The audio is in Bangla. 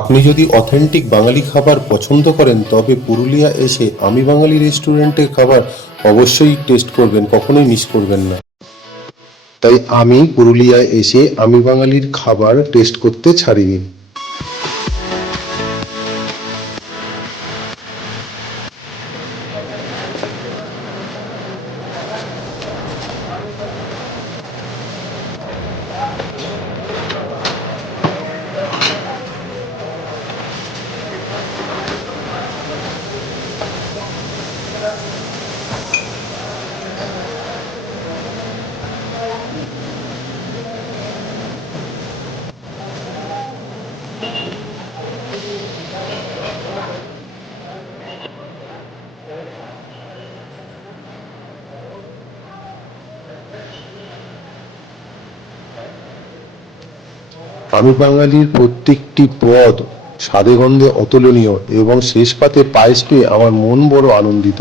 আপনি যদি অথেন্টিক বাঙালি খাবার পছন্দ করেন তবে পুরুলিয়া এসে আমি বাঙালি রেস্টুরেন্টের খাবার অবশ্যই টেস্ট করবেন, কখনোই মিস করবেন না। তাই আমি পুরুলিয়ায় এসে আমি বাঙালির খাবার টেস্ট করতে ছাড়িনি। আমি বাঙালির প্রত্যেকটি পদ স্বাদে গন্ধে অতুলনীয় এবং শেষ পাতে পায়েস পেয়ে আমার মন বড় আনন্দিত।